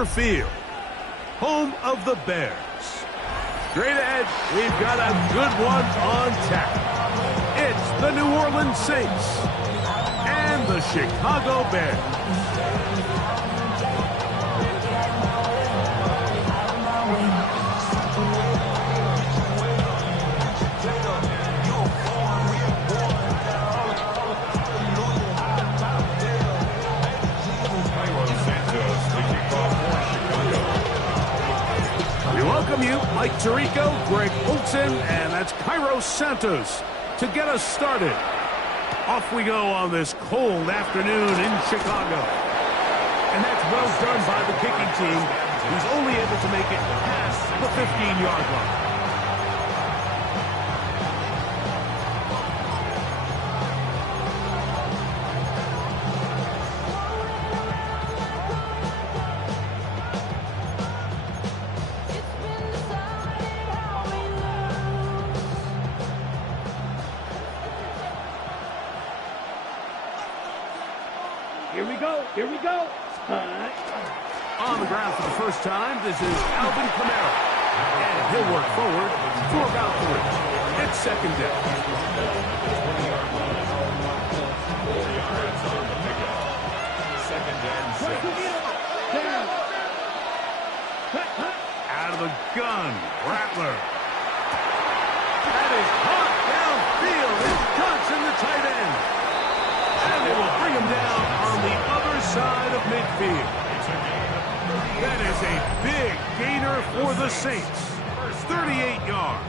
Soldier Field, home of the Bears. Straight ahead, we've got a good one on tap. It's the New Orleans Saints and the Chicago Bears. Welcome you, Mike Tirico, Greg Olsen, and that's Cairo Santos to get us started. Off we go on this cold afternoon in Chicago. And that's well done by the kicking team, who's only able to make it past the 15-yard line. Here we go. On the ground for the first time, this is Alvin Kamara. And he'll work forward for about 3. It's second down. Second and 6. Out of the gun, Rattler. That is caught downfield. It's Johnson, the tight end. And they will bring him down on the other side of midfield. That is a big gainer for the Saints. 38 yards.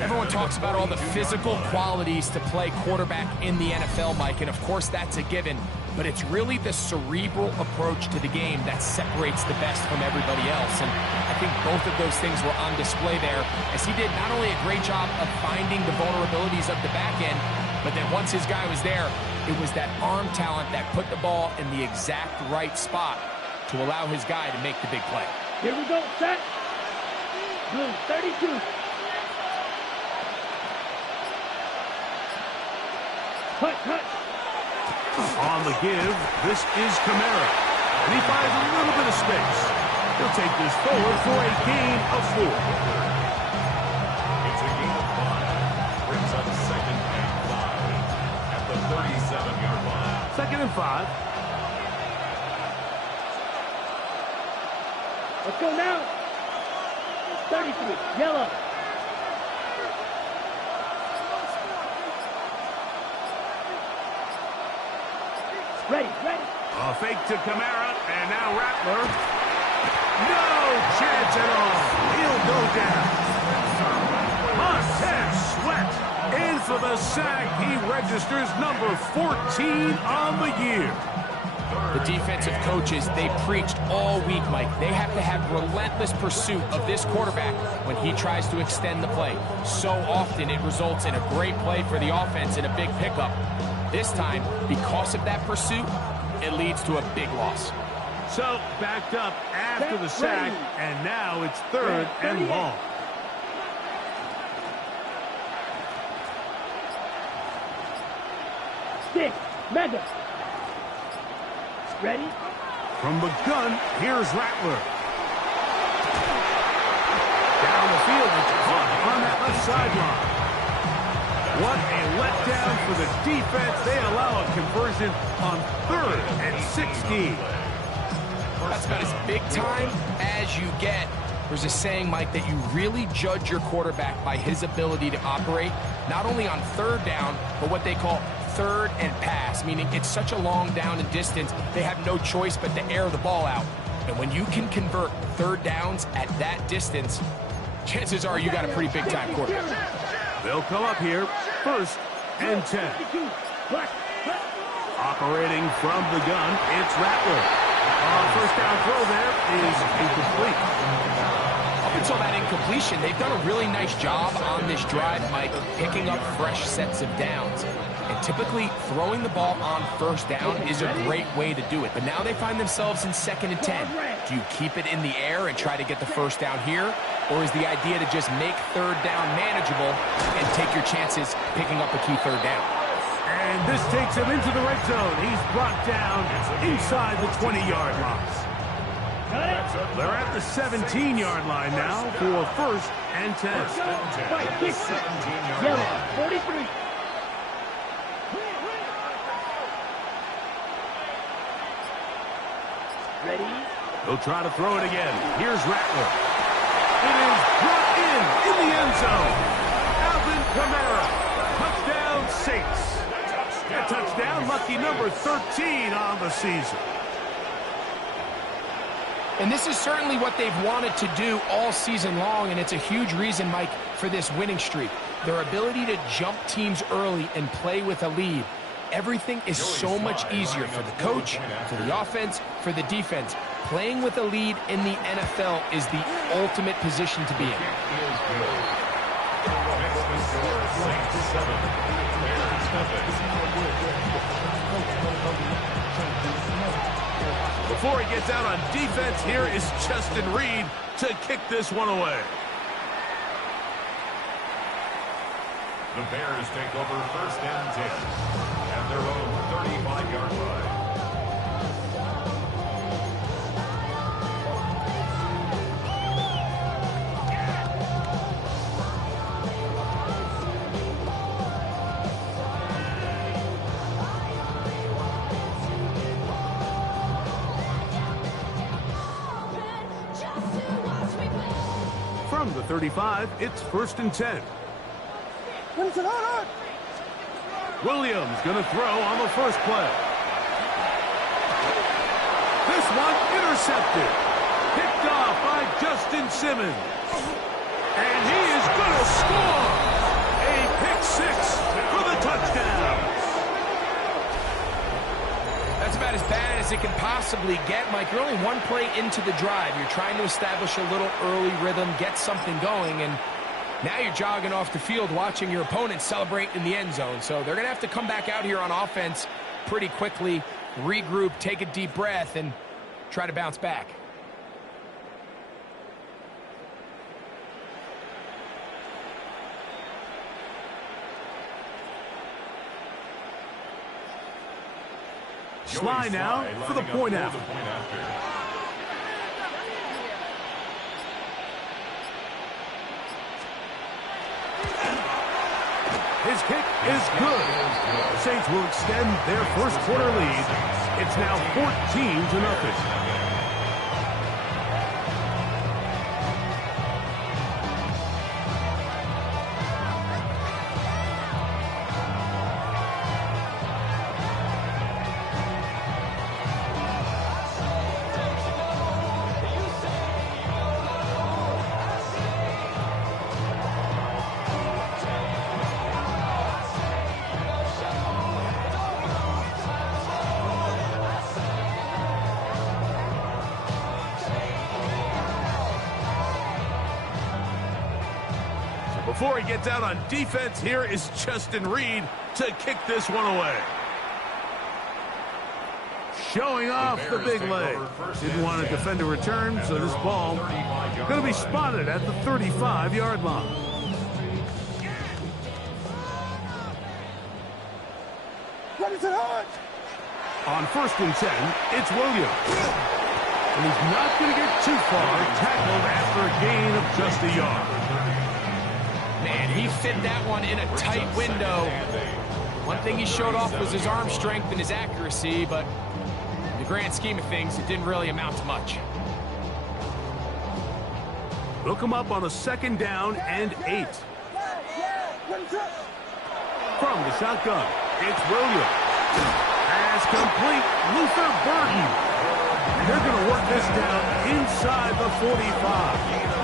Everyone talks about all the physical qualities to play quarterback in the NFL, Mike, and of course that's a given. But it's really the cerebral approach to the game that separates the best from everybody else. And I think both of those things were on display there, as he did not only a great job of finding the vulnerabilities of the back end, but then once his guy was there, it was that arm talent that put the ball in the exact right spot to allow his guy to make the big play. Here we go, set. Blue, 32. Cut. On the give, this is Kamara. And he finds a little bit of space. He'll take this forward for a gain of 4. It's a gain of 5. Brings up second and 5 at the 37-yard line. Second and 5. Let's go now. 33, yellow. Ready. A fake to Kamara, and now Rattler. No chance at all. He'll go down. Montez Sweat in for the sack. He registers number 14 on the year. The defensive coaches, they preached all week, Mike. They have to have relentless pursuit of this quarterback when he tries to extend the play. So often it results in a great play for the offense and a big pickup. This time, because of that pursuit, it leads to a big loss. So, backed up after the sack, and now it's third and long. Stick, mega. Ready? From the gun, here's Rattler. Down the field, it's caught on that left sideline. What a letdown for the defense. They allow a conversion on 3rd and 16. That's about as big time as you get. There's a saying, Mike, that you really judge your quarterback by his ability to operate, not only on 3rd down, but what they call 3rd and pass, meaning it's such a long down and distance, they have no choice but to air the ball out. And when you can convert 3rd downs at that distance, chances are you got a pretty big-time quarterback. They'll come up here, 1st and 10. Operating from the gun, it's Rattler. First down throw there is incomplete. Up until that incompletion, they've done a really nice job on this drive, Mike, picking up fresh sets of downs. And typically, throwing the ball on 1st down is a great way to do it. But now they find themselves in 2nd and 10. Do you keep it in the air and try to get the 1st down here? Or is the idea to just make 3rd down manageable and take your chances picking up a key 3rd down? And this takes him into the red zone. He's brought down inside the 20-yard line. the 17-yard line now for 1st and 10. White, kick. Yellow, 43. Ready? He'll try to throw it again. Here's Rattler. It is brought in the end zone. Alvin Kamara. Touchdown, Saints. A touchdown, lucky number 13 on the season. And this is certainly what they've wanted to do all season long, and it's a huge reason, Mike, for this winning streak. Their ability to jump teams early and play with a lead. Everything is so much easier for the coach, for the offense, for the defense. Playing with a lead in the NFL is the ultimate position to be in. Before he gets out on defense, here is Justin Reed to kick this one away. The Bears take over 1st and 10 at their own 35-yard line. From the 35, it's 1st and 10. Williams going to throw on the first play. This one intercepted. Picked off by Justin Simmons. And he is going to score. A pick six for the touchdown. That's about as bad as it can possibly get, Mike. You're only one play into the drive. You're trying to establish a little early rhythm, get something going, and now you're jogging off the field watching your opponent celebrate in the end zone. So they're going to have to come back out here on offense pretty quickly, regroup, take a deep breath, and try to bounce back. Sly now for the point after. His kick is good. The Saints will extend their first quarter lead. It's now 14-0. Before he gets out on defense, here is Justin Reed to kick this one away. Showing off the big leg. Didn't want to defend a return, so this ball going to be spotted at the 35-yard line. On 1st and 10, it's Williams. And he's not going to get too far, tackled after a gain of just a yard. Man, he fit that one in a tight window. One thing he showed off was his arm strength and his accuracy, but in the grand scheme of things, it didn't really amount to much. Look him up on a 2nd down and 8. From the shotgun, it's Williams. Pass complete, Luther Burden. They're going to work this down inside the 45.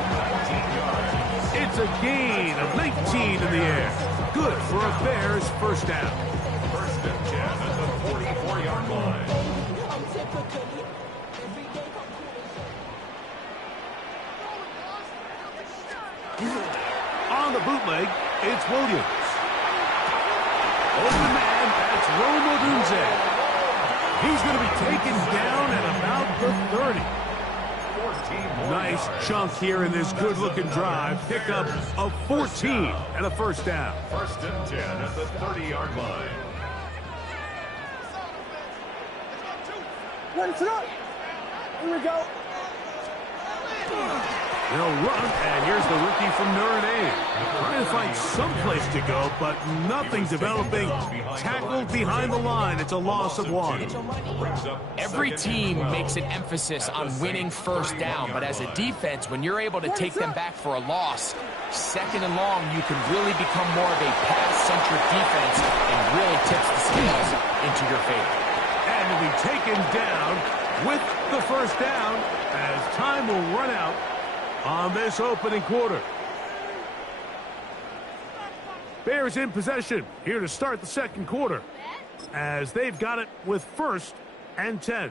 It's a gain of 19 in the air. Good for a Bears first down. 1st and 10 at the 44-yard line. On the bootleg, it's Williams. Open man, that's Rome Odunze. He's going to be taken down at about the 30. Nice chunk here in this good-looking drive. Pickup of 14 and a first down. 1st and 10 at the 30-yard line. Here we go. They'll run, and here's the rookie from Notre Dame. Trying to find some place to go, but nothing developing. Tackled behind the line. It's a loss of 1. Every team makes an emphasis on winning first down, but as a defense, when you're able to take them back for a loss, second and long, you can really become more of a pass-centric defense and really tips the scales into your favor. And will be taken down with the first down as time will run out on this opening quarter. Bears in possession here to start the second quarter as they've got it with 1st and 10.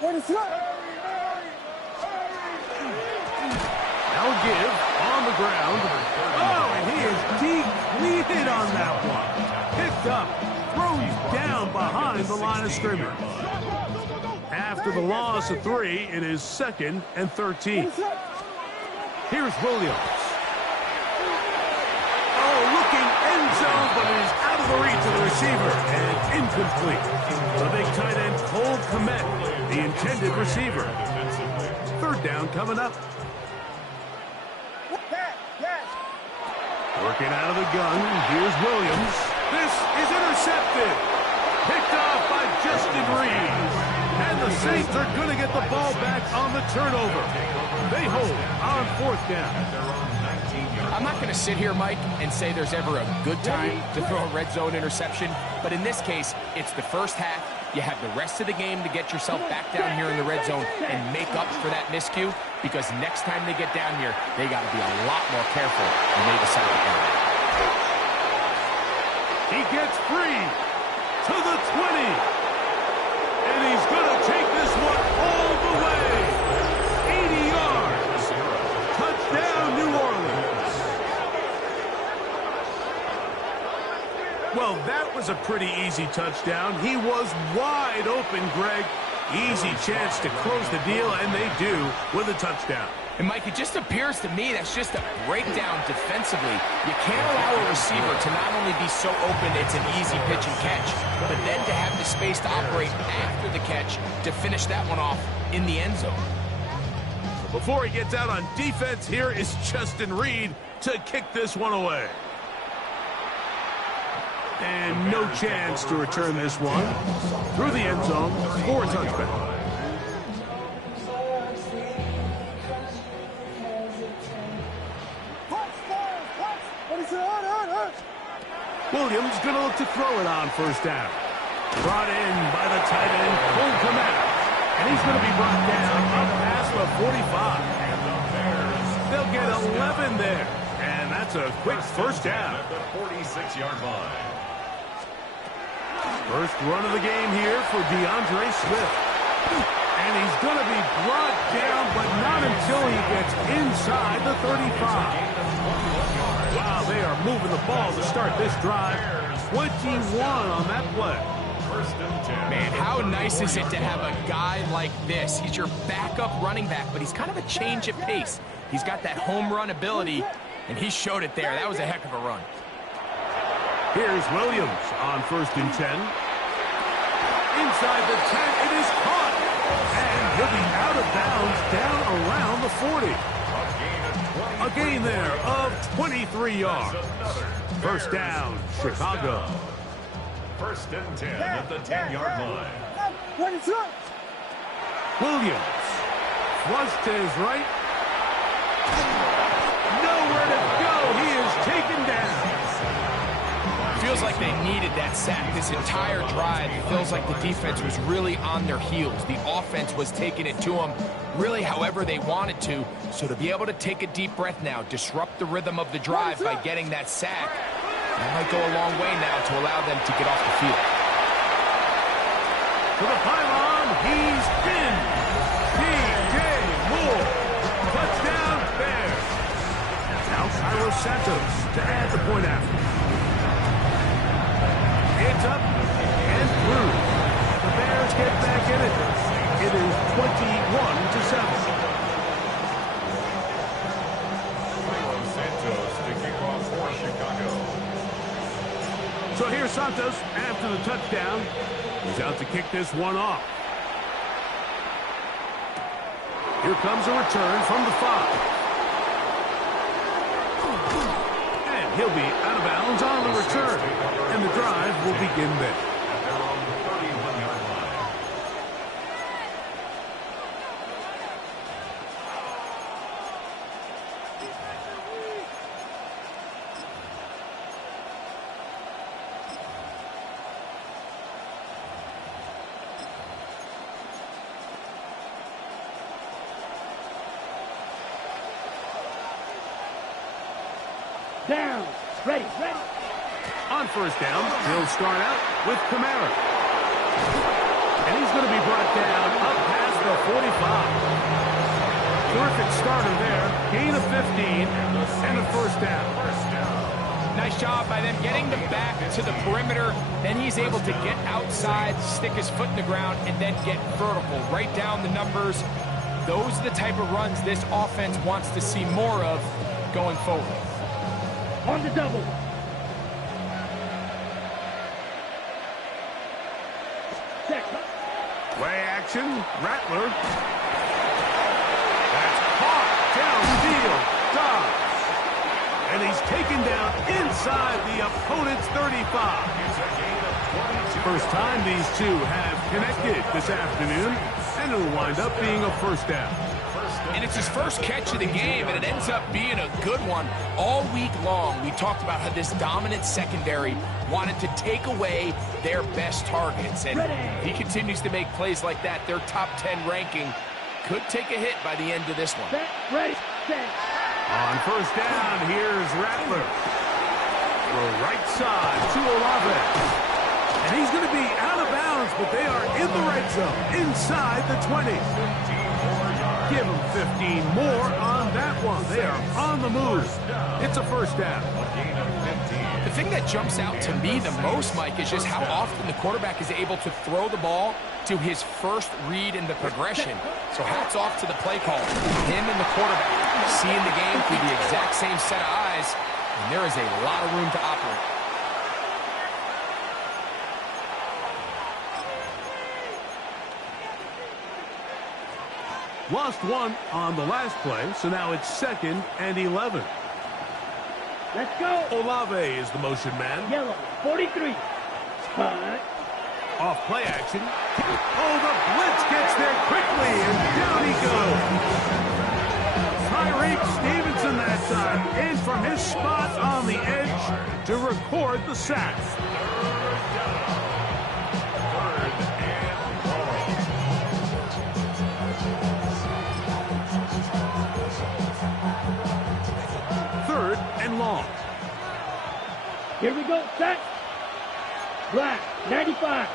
Now give on the ground. Oh, and he is depleted on that one. Picked up. Throws down behind the line of scrimmage. After the loss of 3, it is 2nd and 13. Here's Williams. Oh, looking end zone, but it is out of the reach of the receiver and incomplete. The big tight end Cole Kmet, the intended receiver. 3rd down coming up. Working out of the gun, here's Williams. This is intercepted. Picked off by Justin Reed. And the Saints are going to get the ball back on the turnover. They hold on 4th down. I'm not going to sit here, Mike, and say there's ever a good time to throw a red zone interception, but in this case, it's the first half. You have the rest of the game to get yourself back down here in the red zone and make up for that miscue, because next time they get down here, they got to be a lot more careful when they decide to go. He gets free to the 20. And he's going to take this one all the way. 80 yards. Touchdown, New Orleans. Well, that was a pretty easy touchdown. He was wide open, Greg. Easy chance to close the deal, and they do with a touchdown. And, Mike, it just appears to me that's just a breakdown defensively. You can't allow a receiver to not only be so open it's an easy pitch and catch, but then to have the space to operate after the catch to finish that one off in the end zone. Before he gets out on defense, here is Justin Reed to kick this one away. And no chance to return this one through the end zone for a touchback. Williams going to look to throw it on 1st down. Brought in by the tight end, Cole Kmet. And he's going to be brought down up past the 45. They'll get 11 there. And that's a quick 1st down. At the 46-yard line. First run of the game here for DeAndre Swift. And he's going to be brought down, but not until he gets inside the 35. Wow, they are moving the ball to start this drive. 21 on that play. 1st and 10. Man, how nice is it to have a guy like this? He's your backup running back, but he's kind of a change of pace. He's got that home run ability, and he showed it there. That was a heck of a run. Here's Williams on 1st and 10. Inside the 10, it is caught. And he'll be out of bounds down around the 40. A gain there of 23 yards. 1st down, Chicago. 1st and 10 at the 10-yard line. Williams. Flushed to his right. Nowhere to go. He is taken down. Feels like they needed that sack this entire drive. It feels like the defense was really on their heels. The offense was taking it to them really however they wanted to. So to be able to take a deep breath now, disrupt the rhythm of the drive by getting that sack, that might go a long way now to allow them to get off the field. To the pylon, he's in. DJ Moore. Touchdown, Bears. Now Carlos Santos to add the point after. It's up and through. The Bears get back in it. It is 21-7. Carlos Santos to kick off for Chicago. So here's Santos after the touchdown. He's out to kick this one off. Here comes a return from the 5. And he'll be out of bounds on the return. And the drive will begin there. At their own 31-yard line. Down. Ready. On first down, he'll start out with Kamara. And he's going to be brought down up past the 45. Terrific starter there. Gain of 15 and a first down. Nice job by them getting the back to the perimeter. Then he's able to get outside, stick his foot in the ground, and then get vertical. Write down the numbers. Those are the type of runs this offense wants to see more of going forward. On the double. Check. Play action. Rattler. That's caught downfield. Dobbs. And he's taken down inside the opponent's 35. First time these two have connected this afternoon, and it'll wind up being a first down. And it's his first catch of the game, and it ends up being a good one. All week long, we talked about how this dominant secondary wanted to take away their best targets. And if he continues to make plays like that, their top 10 ranking could take a hit by the end of this one. Set. Ready. Set. On first down, here's Rattler. The right side to Olave. And he's going to be out of bounds, but they are in the red zone, inside the 20. Give them 15 more on that one. They are on the move. It's a first down. The thing that jumps out to me the most, Mike, is just how often the quarterback is able to throw the ball to his first read in the progression. So hats off to the play call. Him and the quarterback seeing the game through the exact same set of eyes, and there is a lot of room to operate. Lost one on the last play, so now it's 2nd and 11. Let's go. Olave is the motion man. Yellow. 43. Cut. Off play action. Oh, the blitz gets there quickly, and down he goes. Tyreek Stevenson that time in from his spot on the edge to record the sack. Third and long. Here we go. Set. Black. 95.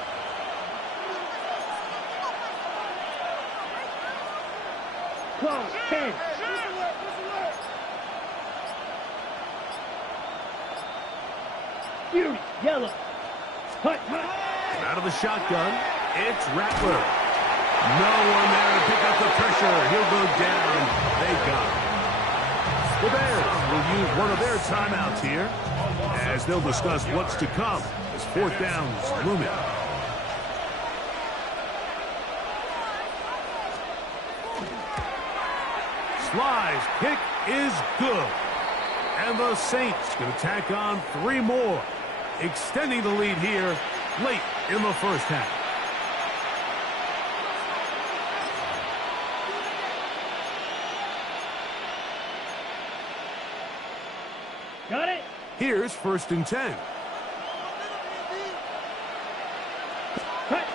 Clock. 10. Fury. Yellow. Hut. Out of the shotgun, it's Rattler. No one there to pick up the pressure. He'll go down. They got him. The Bears will use one of their timeouts here as they'll discuss what's to come as fourth down's looming. Sly's kick is good. And the Saints going to tack on 3 more, extending the lead here late in the first half. Got it. Here's 1st and 10. Cut.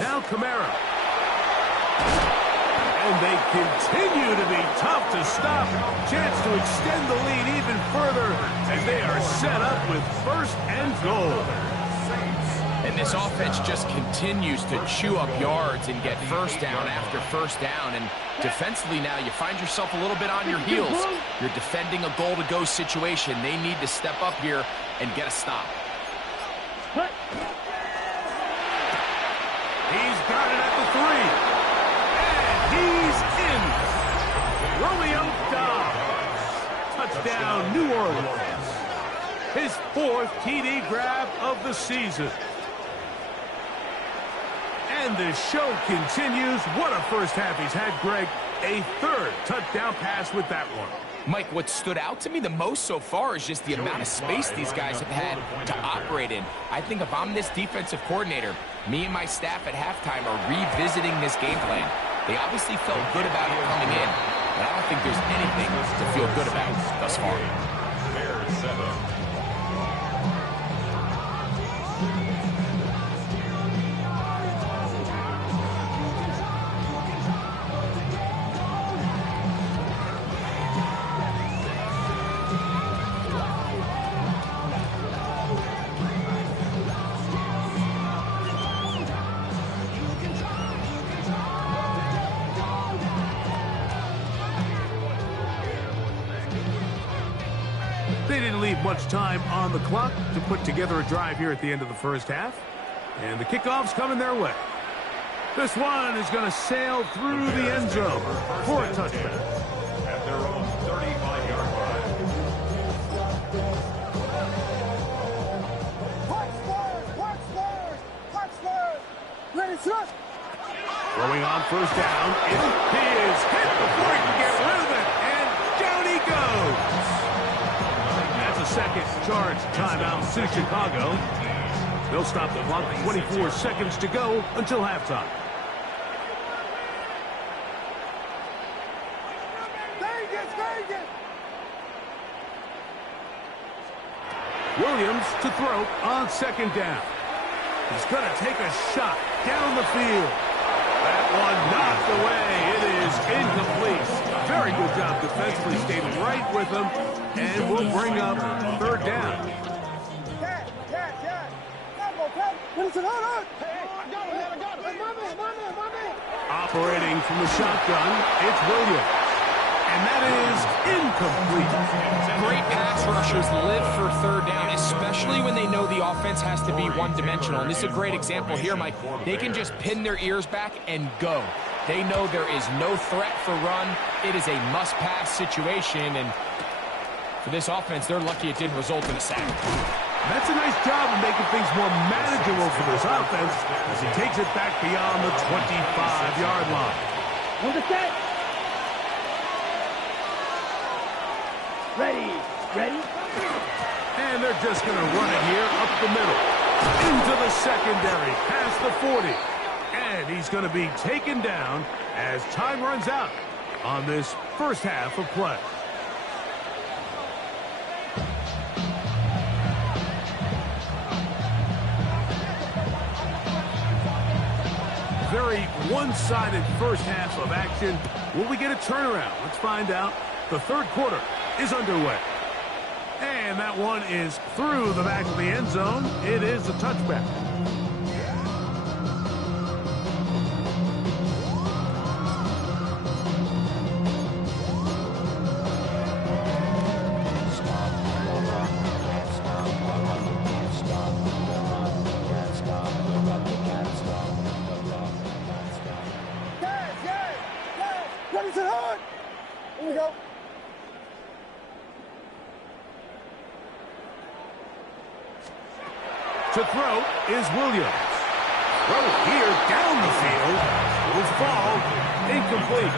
Now Kamara. And they continue to be tough to stop. Chance to extend the lead even further as they are set up with 1st and goal. And this offense just continues to chew up yards and get first down after first down. And defensively now, you find yourself a little bit on your heels. You're defending a goal-to-go situation. They need to step up here and get a stop. Cut. He's got it at the 3. He's in. Romeo Dobbs. Touchdown, New Orleans. His his 4th TD grab of the season. And the show continues. What a first half he's had, Greg. A 3rd touchdown pass with that one. Mike, what stood out to me the most so far is just the amount of space these guys have had to operate in. I think if I'm this defensive coordinator, me and my staff at halftime are revisiting this game plan. They obviously felt good about it coming in, but I don't think there's anything to feel good about thus far. Bears 7. They didn't leave much time on the clock to put together a drive here at the end of the first half. And the kickoff's coming their way. This one is going to sail through the end zone for a touchdown. At their own 35-yard line. Throwing on first down. He is hit before he can get rid of it. And down he goes. That's a second charge timeout, City Chicago. They'll stop the clock. 24 seconds to go until halftime. Williams to throw on second down. He's going to take a shot down the field. That one knocked away. It is incomplete. Very good job defensively. Stayed right with him. And will bring up third down. Operating from the shotgun, it's Williams. And that is incomplete. Great pass rushers live for third down, especially when they know the offense has to be one-dimensional. And this is a great example here, Mike. They can just pin their ears back and go. They know there is no threat for run. It is a must-pass situation, and for this offense, they're lucky it didn't result in a sack. That's a nice job of making things more manageable for this offense as he takes it back beyond the 25-yard line. On the set. Ready. And they're just going to run it here up the middle. Into the secondary, past the 40. And he's going to be taken down as time runs out on this first half of play. Very one-sided first half of action. Will we get a turnaround? Let's find out. The third quarter is underway. And that one is through the back of the end zone. It is a touchback. Here we go. To throw is Williams. Throw here down the field. Will fall. Incomplete.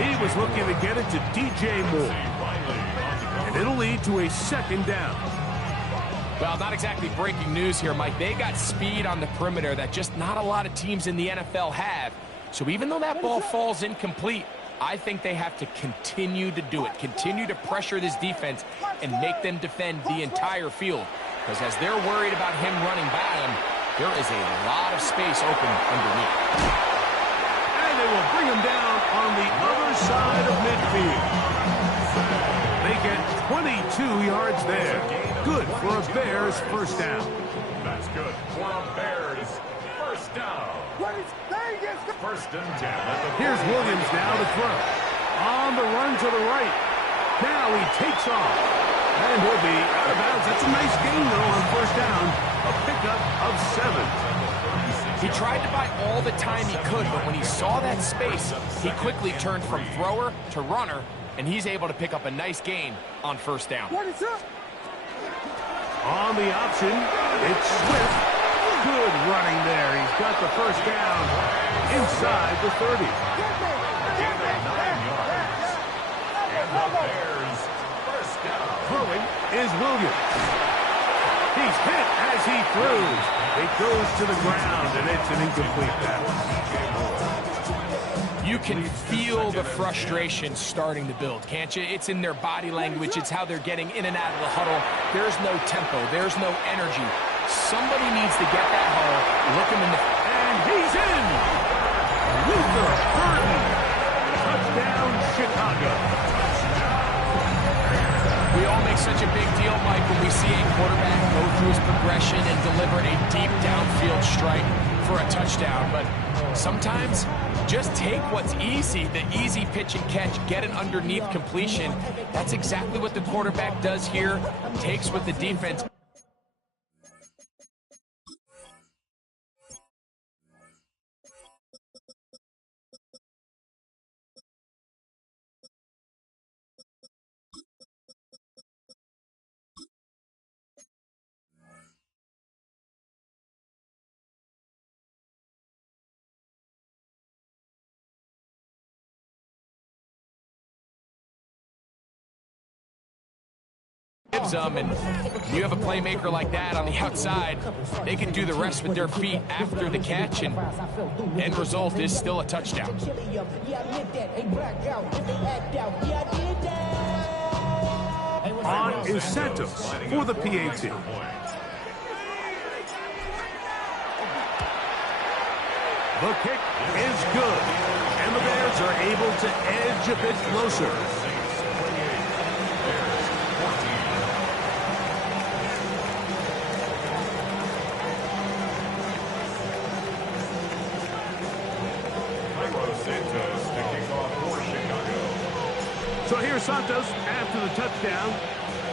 He was looking to get it to DJ Moore. And it'll lead to a second down. Well, not exactly breaking news here, Mike. They got speed on the perimeter that just not a lot of teams in the NFL have. So even though that ball falls incomplete, I think they have to continue to do it. Continue to pressure this defense and make them defend the entire field. Because as they're worried about him running by him, there is a lot of space open underneath. And they will bring him down on the other side of midfield. They get 22 yards there. Good for a Bears first down. That's good for a Bears first down. First and 10. Here's Williams now to throw. On the run to the right. Now he takes off. And he'll be out of bounds. That's a nice gain, though, on first down. A pickup of 7. He tried to buy all the time he could, but when he saw that space, he quickly turned from thrower to runner, and he's able to pick up a nice gain on first down. On the option, it's Swift. Good running there. He's got the first down inside the 30. Gain of 9 yards. And the Bears first down. Throwing is Williams. He's hit as he throws. It goes to the ground, and it's an incomplete pass. You can feel the frustration starting to build, can't you? It's in their body language. It's how they're getting in and out of the huddle. There's no tempo. There's no energy. Somebody needs to get that huddle, look him in the... And he's in! Luther Burden. Touchdown, Chicago. We all make such a big deal, Mike, when we see a quarterback go through his progression and deliver a deep downfield strike for a touchdown. But sometimes, just take what's easy, the easy pitch and catch, get an underneath completion. That's exactly what the quarterback does here, takes what the defense... And you have a playmaker like that on the outside, they can do the rest with their feet after the catch, and end result is still a touchdown. On is Santos for the PAT. The kick is good, and the Bears are able to edge a bit closer. So here's Santos after the touchdown.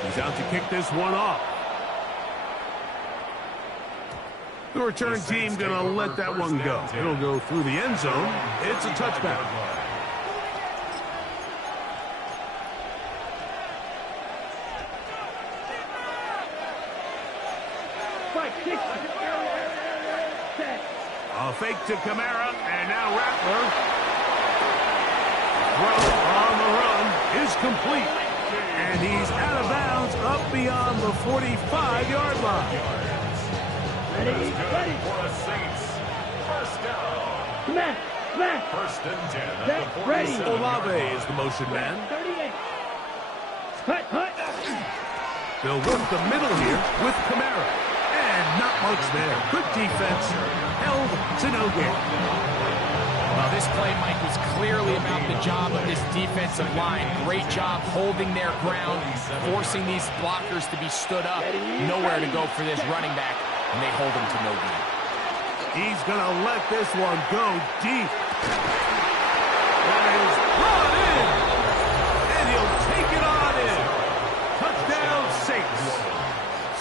He's out to kick this one off. The return team going to let that one go. It'll go through the end zone. It's a touchback. A fake to Kamara, and now Rattler. Throw on the run is complete, and he's out of bounds up beyond the 45-yard line. Ready. For a Saints first down. Smash. First and 10 at the Ready. 47. Olave is the motion man. 38. Hut. They'll work the middle here with Kamara. And not much there. Good defense. Held to no gain. Well, this play, Mike, was clearly about the job of this defensive line. Great job holding their ground, forcing these blockers to be stood up. Nowhere to go for this running back, and they hold him to no gain. He's going to let this one go deep. That is brought in. And he'll take it on in. Touchdown, Saints.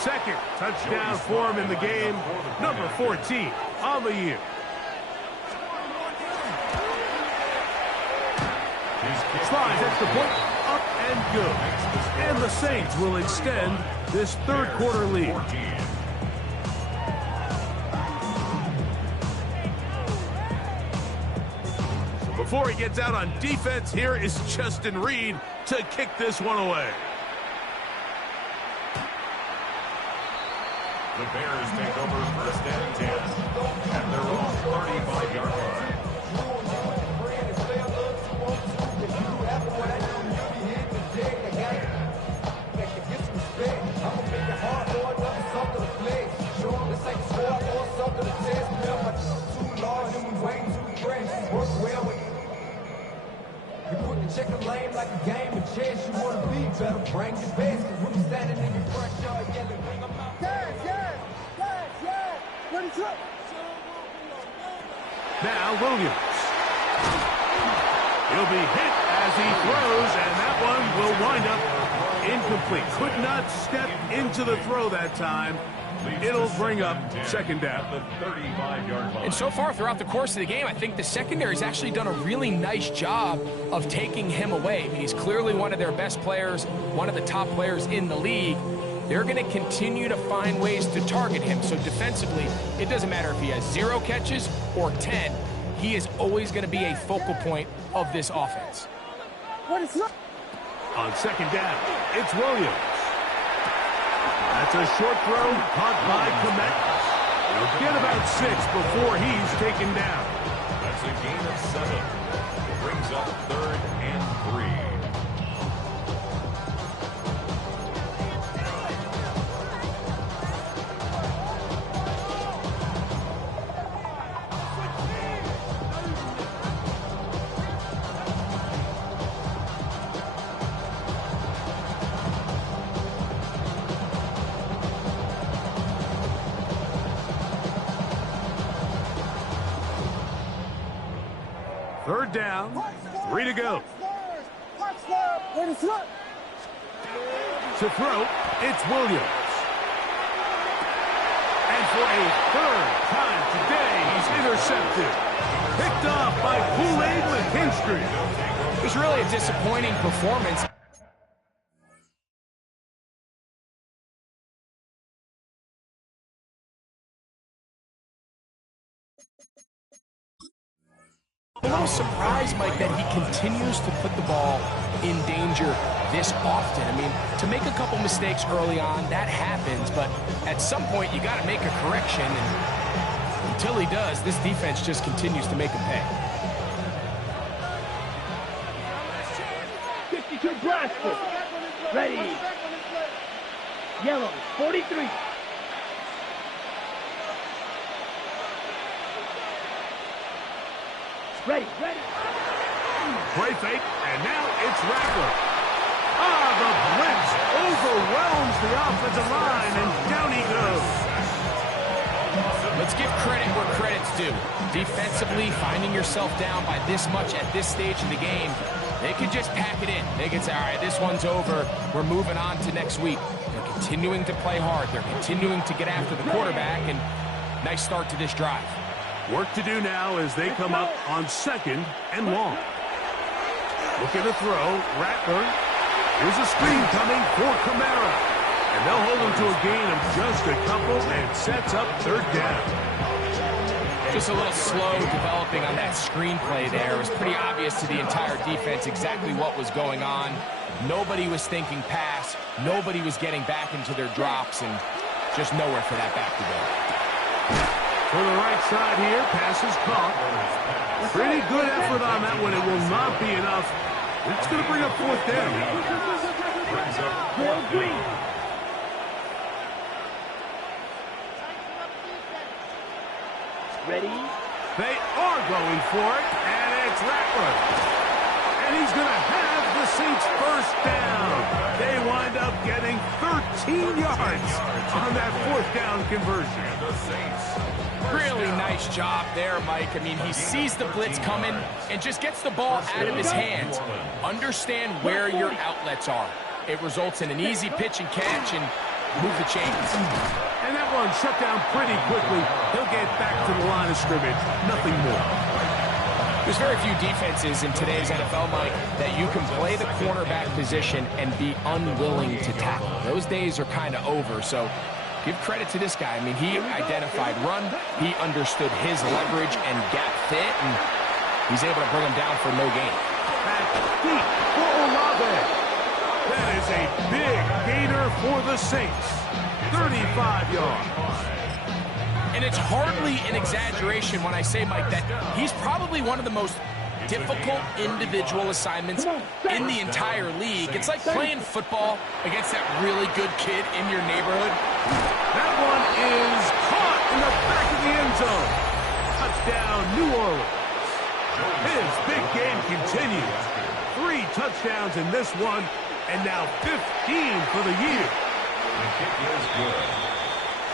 Second touchdown for him in the game. Number 14 on the year. Slides extra point, up and good. And the Saints will extend this third quarter lead. Before he gets out on defense, here is Justin Reed to kick this one away. The Bears take over first and 10 at their own 35-yard line. Check a lane like a game of chess. You want to be better, bring your best. When we standing in your front yard yelling, bring them out. Yes. What is up? Now Williams. He'll be hit as he throws, and that one will wind up incomplete. Could not step into the throw that time. It'll bring up second down. And so far throughout the course of the game, I think the secondary's actually done a really nice job of taking him away. I mean, he's clearly one of their best players, one of the top players in the league. they're going to continue to find ways to target him. So defensively, it doesn't matter if he has 0 catches or 10. He is always going to be a focal point of this offense. On second down, it's Williams. That's a short throw caught by Kmet. He'll get about 6 before he's taken down. That's a gain of 7. Brings up 3rd and 3. Third down, 3 to go. To throw, it's Williams. And for a 3rd time today, he's intercepted. Picked off by Kool-Aid McKinstry. It was really a disappointing performance. A little surprised, Mike, that he continues to put the ball in danger this often. I mean, to make a couple mistakes early on, that happens, but at some point you got to make a correction, and until he does, this defense just continues to make him pay. 52 Bradford. Ready. Yellow, 43. Ready. Play fake, and now it's Rattler. The blitz overwhelms the offensive line, and down he goes. Let's give credit where credit's due. Defensively, finding yourself down by this much at this stage of the game, they could just pack it in. They could say, all right, this one's over. We're moving on to next week. They're continuing to play hard. They're continuing to get after the quarterback, and nice start to this drive. Work to do now as they come up on 2nd and long. Looking to throw, Rattler. Here's a screen coming for Kamara. And they'll hold him to a gain of just a couple and sets up 3rd down. Just a little slow developing on that screenplay there. It was pretty obvious to the entire defense exactly what was going on. Nobody was thinking pass. Nobody was getting back into their drops, and just nowhere for that back to go. To the right side here, pass is caught. Pretty good effort on that one. It will not be enough. It's going to bring up 4th down. Bill Green. Ready. They are going for it, and it's Rattler. And he's going to have the Saints 1st down. They wind up getting 13 yards on that 4th down conversion. Really nice job there, Mike. I mean, he sees the blitz coming and just gets the ball out of his hands. Understand where your outlets are. It results in an easy pitch and catch and move the chains. And that one shut down pretty quickly. He'll get back to the line of scrimmage. Nothing more. There's very few defenses in today's NFL, Mike, that you can play the cornerback position and be unwilling to tackle. Those days are kind of over, so give credit to this guy. I mean, he identified run, he understood his leverage and gap fit, and he's able to bring him down for no gain. Back deep for Olave. That is a big gainer for the Saints. 35 yards. And it's hardly an exaggeration when I say, Mike, that he's probably one of the most difficult individual assignments in the entire league. It's like playing football against that really good kid in your neighborhood. That one is caught in the back of the end zone. Touchdown, New Orleans. His big game continues. 3 touchdowns in this one, and now 15 for the year. The kick is good.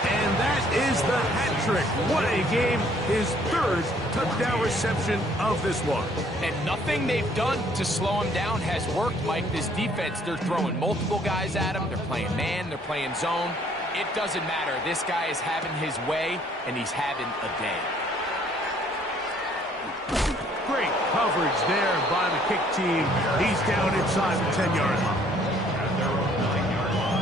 And that is the hat trick. What a game. His 3rd touchdown reception of this one. And nothing they've done to slow him down has worked, Mike. This defense, they're throwing multiple guys at him. They're playing man. They're playing zone. It doesn't matter. This guy is having his way, and he's having a day. Great coverage there by the kick team. He's down inside the 10-yard line. At their own 9-yard line.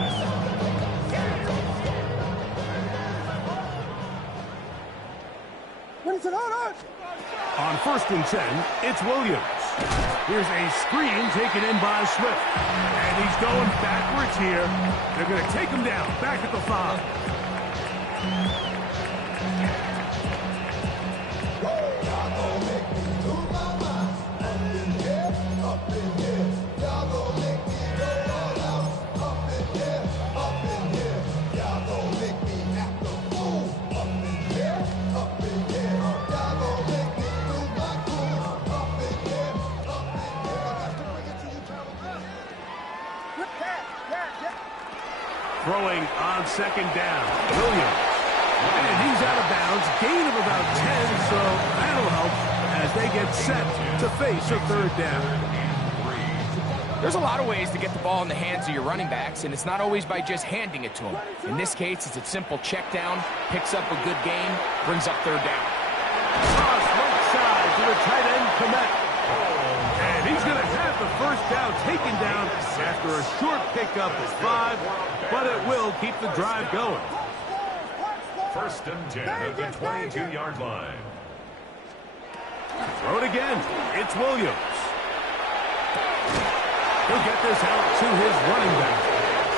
On 1st and 10, it's Williams. Here's a screen taken in by Swift. And he's going backwards here. They're going to take him down, back at the 5. Throwing on 2nd down, Williams. And he's out of bounds, gain of about 10, so that'll help as they get set to face a 3rd down. There's a lot of ways to get the ball in the hands of your running backs, and it's not always by just handing it to them. In this case, it's a simple check down, picks up a good gain, brings up 3rd down. Cross right side to the tight end, Kmet. And he's going to have the 1st down taken down after a short pickup at 5, but it will keep the drive going. 1st and 10 at the 22-yard line. Throw it again. It's Williams. He'll get this out to his running back.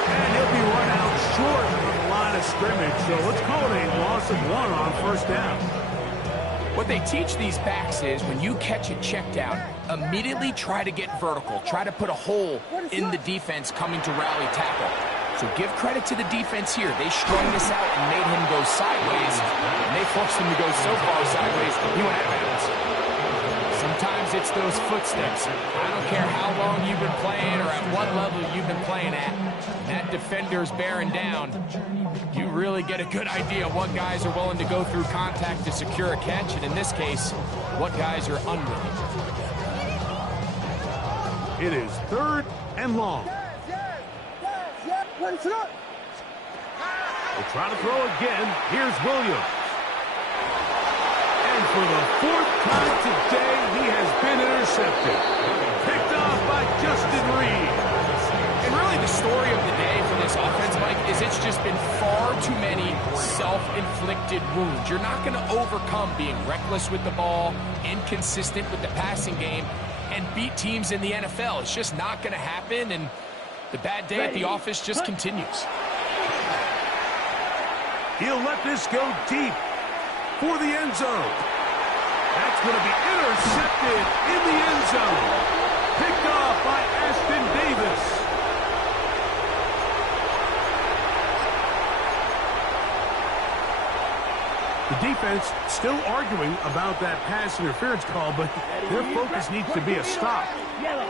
And he'll be run out short of the line of scrimmage, so let's call it a loss of 1 on 1st down. What they teach these backs is when you catch a check down, immediately try to get vertical. Try to put a hole in the defense coming to rally tackle. So give credit to the defense here. They strung this out and made him go sideways. And they forced him to go so far sideways, he went out of bounds. Sometimes it's those footsteps. I don't care how long you've been playing or at what level you've been playing at. That defender's bearing down. You really get a good idea of what guys are willing to go through contact to secure a catch, and in this case, what guys are unwilling. It is 3rd and long. They'll try to throw again. Here's Williams. And for the 4th time today, he has been intercepted. Picked off by Justin Reed. And really the story of the day for this offense, Mike, is it's just been far too many self-inflicted wounds. You're not going to overcome being reckless with the ball, inconsistent with the passing game, and beat teams in the NFL. It's just not going to happen, and the bad day at the office just continues. He'll let this go deep for the end zone. That's going to be intercepted in the end zone. Picked off by Ashtyn Davis. The defense still arguing about that pass interference call, but their focus needs to be a stop.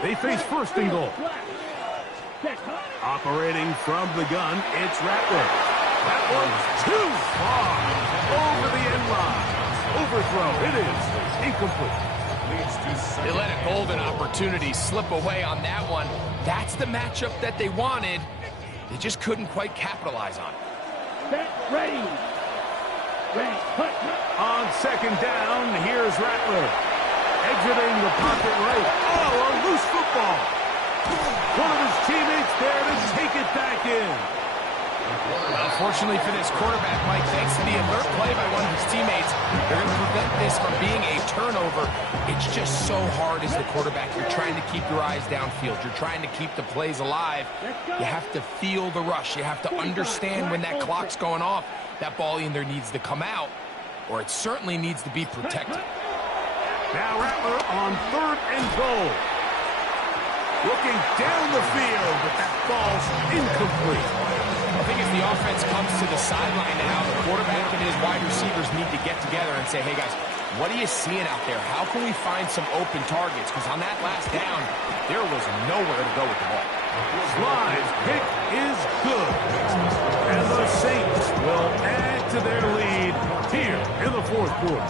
They face 1st and goal. Operating from the gun, it's Rattler. That one's too far over the end line. Overthrow, it is incomplete. They let a golden opportunity slip away on that one. That's the matchup that they wanted. They just couldn't quite capitalize on it. Ready. On 2nd down, here's Rattler. Exiting the pocket right. Oh, a loose football. One of his teammates there to take it back in. Unfortunately for this quarterback, Mike, thanks to the alert play by one of his teammates, they're going to prevent this from being a turnover. It's just so hard as the quarterback. You're trying to keep your eyes downfield. You're trying to keep the plays alive. You have to feel the rush. You have to understand when that clock's going off. That ball either needs to come out, or it certainly needs to be protected. Now Rattler on 3rd and goal. Looking down the field, but that ball's incomplete. I think if the offense comes to the sideline now, the quarterback and his wide receivers need to get together and say, hey guys, what are you seeing out there? How can we find some open targets? Because on that last down, there was nowhere to go with the ball. Slide's pick is good. And the Saints will add to their lead here in the 4th quarter.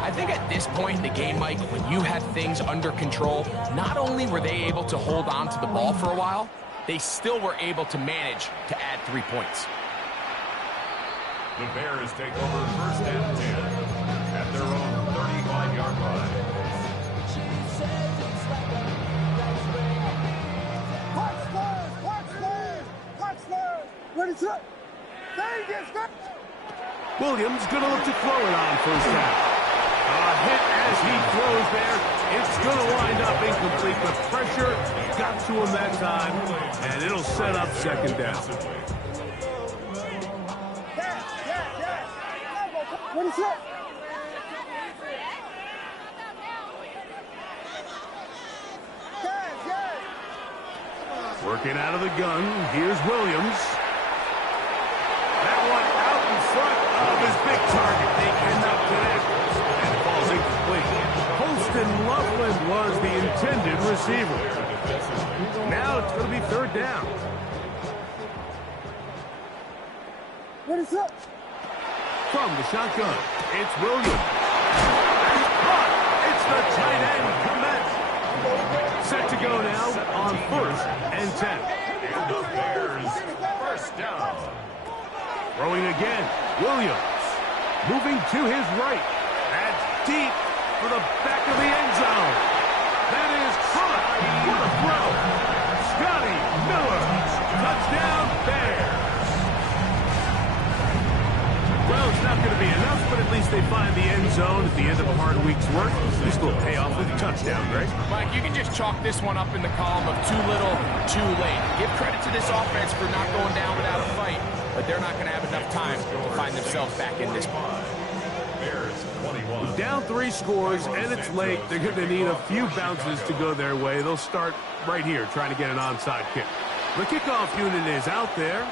I think at this point in the game, Mike, when you had things under control, not only were they able to hold on to the ball for a while, they still were able to manage to add 3 points. The Bears take over 1st and 10 at their own 35-yard line. Ready, set. Vegas, Williams going to look to throw it on first down. A hit as he throws there. It's going to wind up incomplete. The pressure got to him that time, and it'll set up second down. What is it? Working out of the gun. Here's Williams. That one out in front of his big target. They cannot connect. And it falls incomplete. Holston Loveland was the intended receiver. Now it's going to be third down. What is up? From the shotgun, it's Williams. And it's caught. It's the tight end, Komet. Set to go now on 1st and 10. And the Bears first down. Throwing again, Williams. Moving to his right. That's deep for the back of the end zone. That is caught. What a throw. Scotty Miller. Touchdown, Bears. Well, it's not going to be enough, but at least they find the end zone at the end of a hard week's work. This will pay off with a touchdown, right? Mike, you can just chalk this one up in the column of too little, too late. Give credit to this offense for not going down without a fight, but they're not going to have enough time to find themselves back in this one. Bears 21. Down 3 scores, and it's late. They're going to need a few bounces to go their way. They'll start right here trying to get an onside kick. The kickoff unit is out there,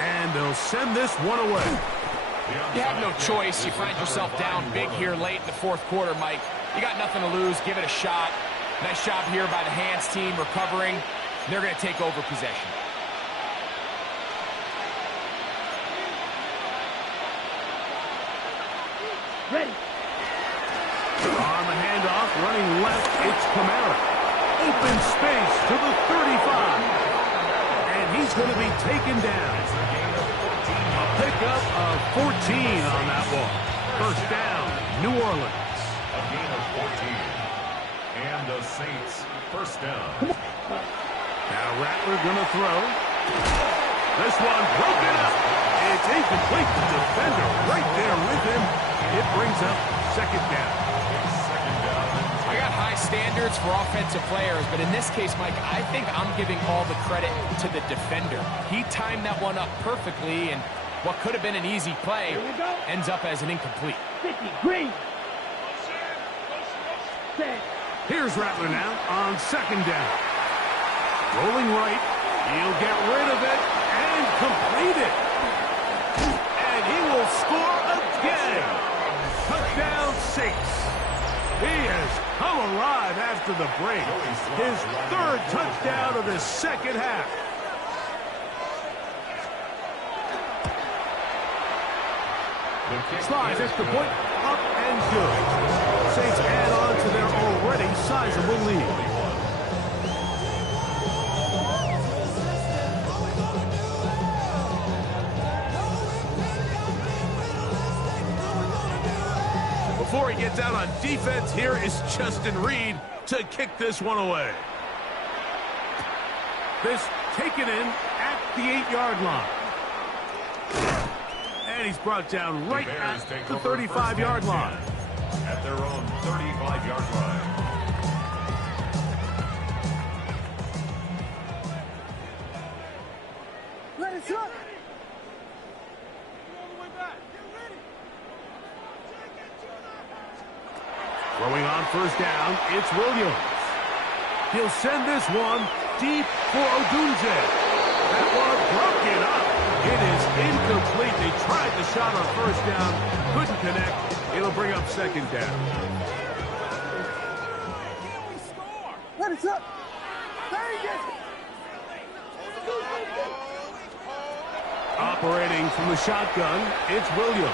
and they'll send this one away. You have no choice. You find yourself down big here late in the 4th quarter, Mike. You got nothing to lose. Give it a shot. Nice job here by the hands team recovering. They're going to take over possession. Ready. On the handoff, running left, it's Kamara. Open space to the 35. And he's going to be taken down. A pickup of 14 on that one. First down, New Orleans. A gain of 14. And the Saints first down. Now Rattler going to throw. This one broken up. It's incomplete. The defender right there with him. It brings up second down. I got high standards for offensive players, but in this case, Mike, I think I'm giving all the credit to the defender. He timed that one up perfectly, and what could have been an easy play ends up as an incomplete. 50, green. Set. Here's Rattler now on second down. Rolling right. He'll get rid of it and complete it. And he will score again. Touchdown, Saints. He has come alive after the break. His 3rd touchdown of the second half. Slides extra point, up and good. Saints add on to their already sizable lead. Before he gets out on defense, here is Justin Reed to kick this one away. This taken in at the 8-yard line. And he's brought down right at the 35-yard line. At their own 35-yard line. Let it up. Throwing on first down, it's Williams. He'll send this one deep for Odunze. That one broken up. It is incomplete. They tried the shot on first down, couldn't connect. It'll bring up second down. Let it up. Operating from the shotgun, it's Williams.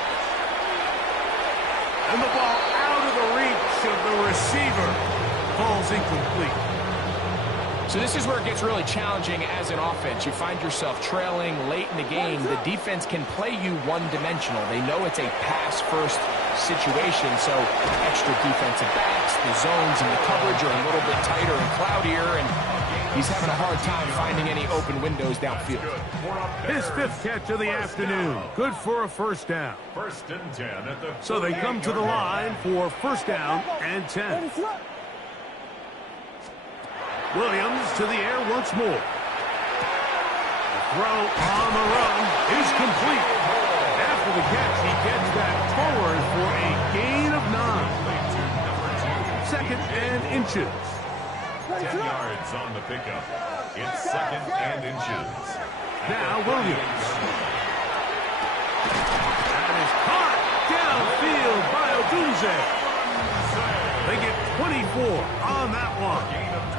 And the ball out of the reach of the receiver. Falls incomplete. So this is where it gets really challenging as an offense. You find yourself trailing late in the game. The defense can play you one-dimensional. They know it's a pass-first situation, so extra defensive backs, the zones and the coverage are a little bit tighter and cloudier, and he's having a hard time finding any open windows downfield. His 5th catch of the afternoon. Good for a first down. First and 10 at the So they come to the line for first down and 10. Williams to the air once more. The throw on the run is complete. After the catch, he gets that forward for a gain of 9. Second and inches. 10 yards on the pickup. It's second and inches. Now Williams. That is caught downfield by Odunze. They get 24 on that one.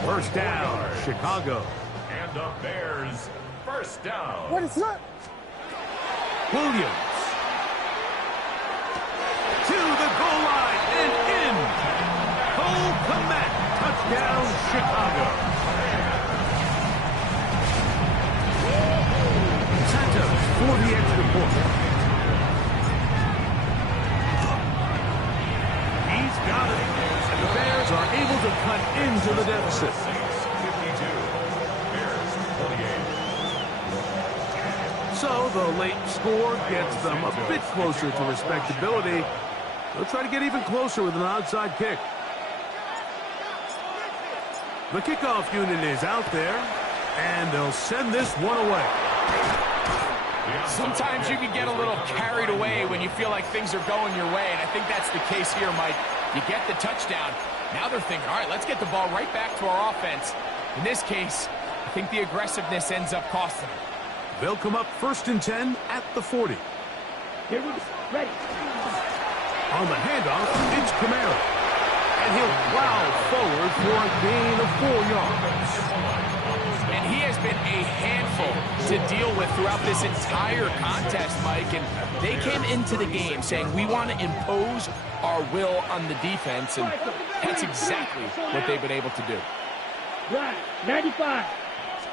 First down, Chicago. And the Bears, first down. Williams. To the goal line and in. Cole Kmet. Touchdown, Chicago. Santos for the extra point. He's got it. And the Bears are able to cut into the deficit. 52. Bears, 48. So the late score gets them a bit closer to respectability. They'll try to get even closer with an onside kick. The kickoff unit is out there, and they'll send this one away. Sometimes you can get a little carried away when you feel like things are going your way, and I think that's the case here, Mike. You get the touchdown. Now they're thinking, all right, let's get the ball right back to our offense. In this case, I think the aggressiveness ends up costing them. They'll come up first and 10 at the 40. Here we go. Ready. On the handoff, it's Kamara. And he'll plow forward for a gain of 4 yards. And he has been a handful to deal with throughout this entire contest, Mike. And they came into the game saying, we want to impose our will on the defense. And that's exactly what they've been able to do. Right. 95.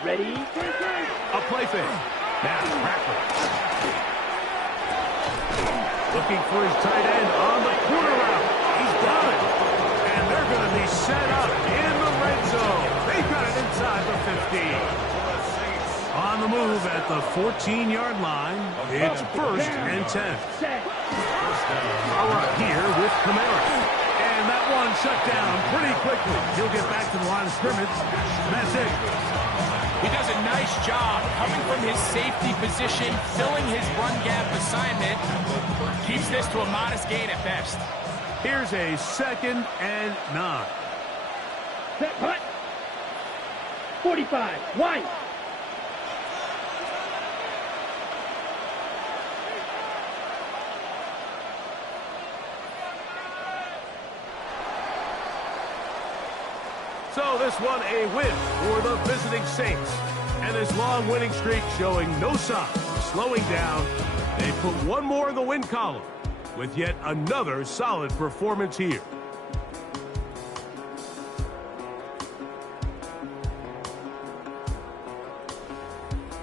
Ready. A play fake. Now Rattler. Looking for his tight end on the corner route. He's got it. And they're going to be set up in the red zone. They've got it inside the 15. On the move at the 14-yard line, it's first and 10. All right, here with Kamara. And that one shut down pretty quickly. He'll get back to the line of scrimmage. That's it. He does a nice job coming from his safety position, filling his run gap assignment. Keeps this to a modest gain at best. Here's a second and 9. Set punt. 45. White. So this one a win for the visiting Saints. And this long winning streak showing no sign of slowing down. They put one more in the win column with yet another solid performance here.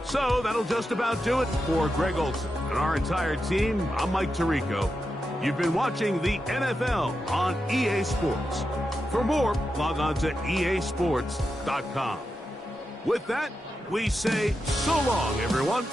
So that'll just about do it for Greg Olsen and our entire team. I'm Mike Tirico. You've been watching the NFL on EA Sports. For more, log on to easports.com. With that, we say so long, everyone.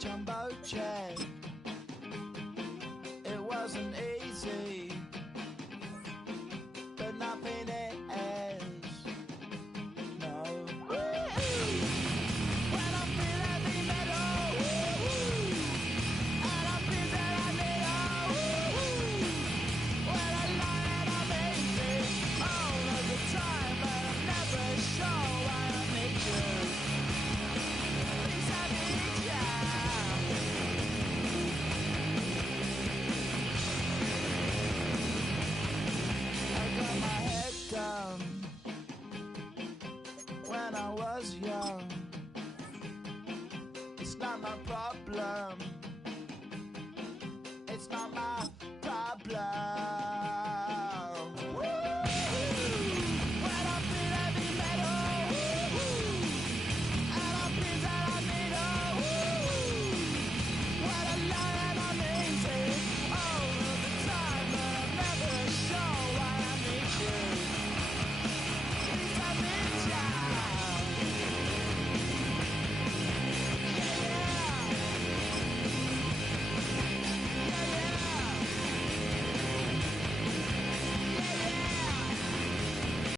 Jumbo jet. It wasn't easy. up in the air.